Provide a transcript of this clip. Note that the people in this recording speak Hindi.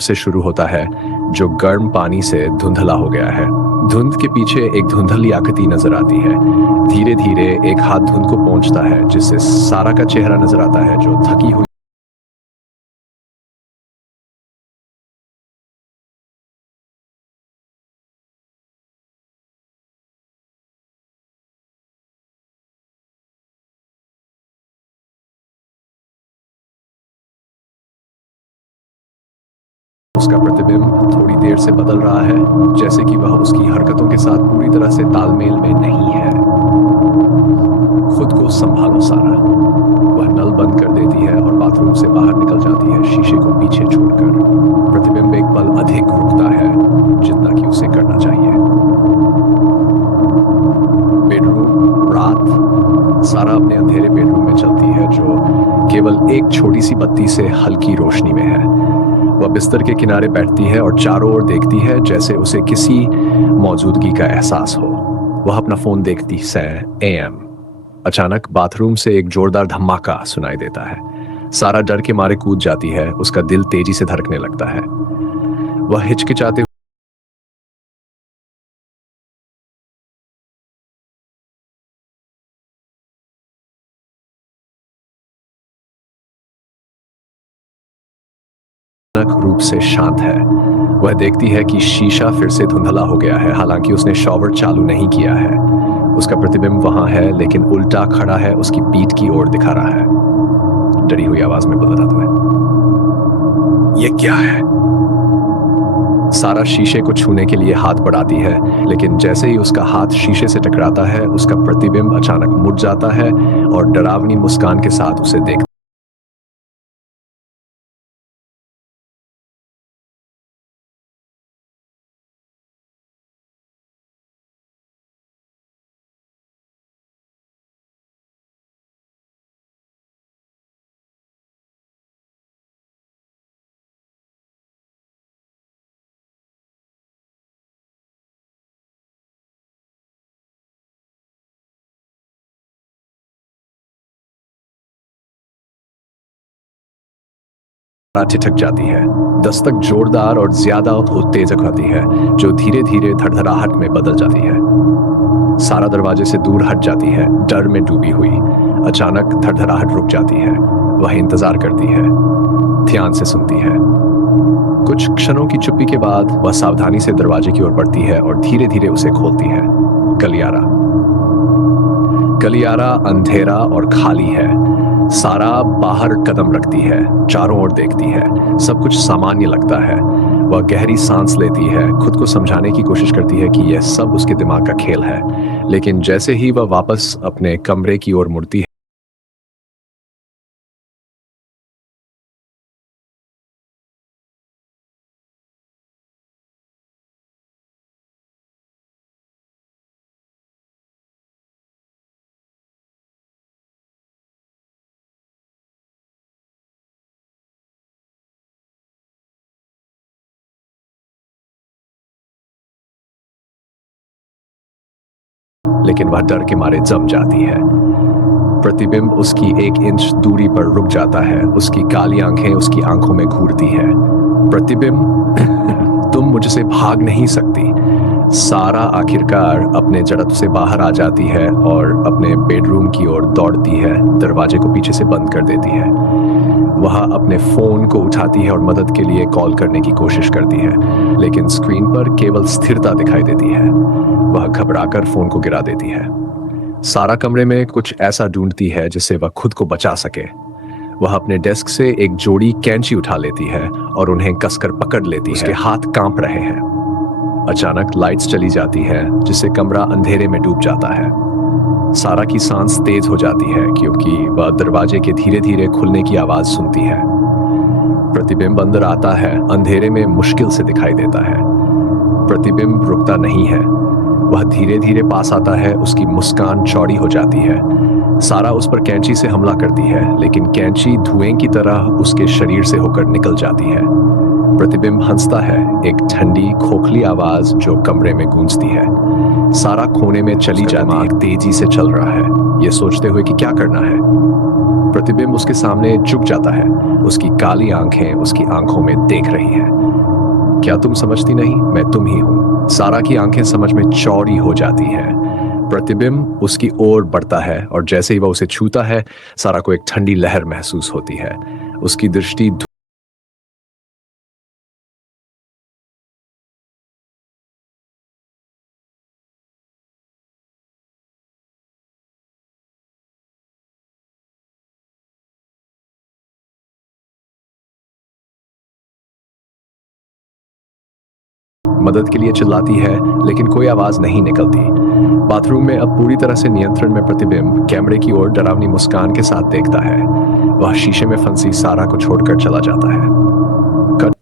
से शुरू होता है जो गर्म पानी से धुंधला हो गया है। धुंध के पीछे एक धुंधली आकृति नजर आती है। धीरे धीरे एक हाथ धुंध को पोंछता है जिससे सारा का चेहरा नजर आता है जो थकी हुई उसका प्रतिबिंब थोड़ी देर से बदल रहा है, जैसे कि वह उसकी हरकतों के साथ पूरी तरह से तालमेल में नहीं है। खुद को संभालो सारा। वह नल बंद कर देती है और बाथरूम से बाहर निकल जाती है, शीशे को पीछे छोड़कर। प्रतिबिंब एक पल अधिक रुकता है जितना कि उसे करना चाहिए। बेडरूम, रात। सारा अपने अंधेरे बेडरूम में चलती है जो केवल एक छोटी सी बत्ती से हल्की रोशनी में है। वह बिस्तर के किनारे बैठती है और चारों ओर देखती है जैसे उसे किसी मौजूदगी का एहसास हो। वह अपना फोन देखती है। AM। अचानक बाथरूम से एक जोरदार धमाका सुनाई देता है। सारा डर के मारे कूद जाती है, उसका दिल तेजी से धड़कने लगता है। वह हिचकिचाते रूप से शांत है। वह देखती है कि शीशा फिर से धुंधला हो गया है, हालांकि उसने शॉवर चालू नहीं किया है। उसका प्रतिबिंब वहां है लेकिन उल्टा खड़ा है, उसकी पीठ की ओर दिखा रहा है। डरी हुई आवाज में बोला था तुम्हें। यह क्या है? सारा शीशे को छूने के लिए हाथ बढ़ाती है, लेकिन जैसे ही उसका हाथ शीशे से टकराता है उसका प्रतिबिंब अचानक मुड़ जाता है और डरावनी मुस्कान के साथ उसे देखता ठिठक जाती है। दस्तक जोरदार और ज्यादा उत्तेजक होती है जो धीरे धीरे धड़धड़ाहट में बदल जाती है। सारा दरवाजे से दूर हट जाती है, डर में डूबी हुई। अचानक धड़धड़ाहट रुक जाती है। वह इंतजार करती है, ध्यान से सुनती है। कुछ क्षणों की चुप्पी के बाद वह सावधानी से दरवाजे की ओर बढ़ती है और धीरे धीरे उसे खोलती है। गलियारा। गलियारा अंधेरा और खाली है। सारा बाहर कदम रखती है, चारों ओर देखती है। सब कुछ सामान्य लगता है। वह गहरी सांस लेती है, खुद को समझाने की कोशिश करती है कि यह सब उसके दिमाग का खेल है। लेकिन जैसे ही वह वापस अपने कमरे की ओर मुड़ती है लेकिन वह डर के मारे जम जाती है। प्रतिबिंब उसकी 1 इंच दूरी पर रुक जाता है, उसकी काली आंखें उसकी आंखों में घूरती है। प्रतिबिंब तुम मुझसे भाग नहीं सकती। सारा आखिरकार अपने जड़त्व से बाहर आ जाती है और अपने बेडरूम की ओर दौड़ती है, दरवाजे को पीछे से बंद कर देती है। वह अपने फोन को उठाती है और मदद के लिए कॉल करने की कोशिश करती है, लेकिन स्क्रीन पर केवल स्थिरता दिखाई देती है। वह घबराकर फोन को गिरा देती है। सारा कमरे में कुछ ऐसा ढूंढती है जिससे वह खुद को बचा सके। वह अपने डेस्क से एक जोड़ी कैंची उठा लेती है और उन्हें कसकर पकड़ लेती है। उसके हाथ कांप रहे हैं। अचानक लाइट्स चली जाती है जिससे कमरा अंधेरे में डूब जाता है। सारा की सांस तेज हो जाती है क्योंकि वह दरवाजे के धीरे धीरे खुलने की आवाज सुनती है। प्रतिबिंब अंदर आता है, अंधेरे में मुश्किल से दिखाई देता है। प्रतिबिंब रुकता नहीं है। वह धीरे धीरे पास आता है, उसकी मुस्कान चौड़ी हो जाती है। सारा उस पर कैंची से हमला करती है, लेकिन कैंची धुएं की तरह उसके शरीर से होकर निकल जाती है। प्रतिबिंब हंसता है, एक ठंडी खोखली आवाज जो कमरे में गूंजती है। सारा कोने में चली जाती है, तेजी से चल रहा है, ये सोचते हुए कि क्या करना है। प्रतिबिंब उसके सामने झुक जाता है, उसकी काली आंखें उसकी आंखों में देख रही है। क्या तुम समझती नहीं? मैं तुम ही हूं। सारा की आंखें समझ में चौड़ी हो जाती हैं। प्रतिबिंब उसकी ओर बढ़ता है और जैसे ही वह उसे छूता है, सारा को एक ठंडी लहर महसूस होती है। उसकी दृष्टि मदद के लिए चिल्लाती है, लेकिन कोई आवाज नहीं निकलती। बाथरूम में अब पूरी तरह से नियंत्रण में प्रतिबिंब कैमरे की ओर डरावनी मुस्कान के साथ देखता है। वह शीशे में फंसी सारा को छोड़कर चला जाता है।